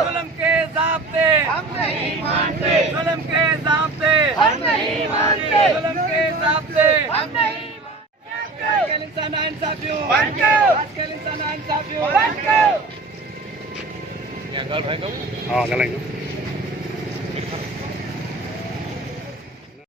जुल्म के ज़ाब्ते हम नहीं मानते, जुल्म के ज़ाब्ते हम नहीं मानते, जुल्म के ज़ाब्ते हम नहीं मानते। इंसान इंसाफियों इंसान इंसाफियों हाँ गलेंगे।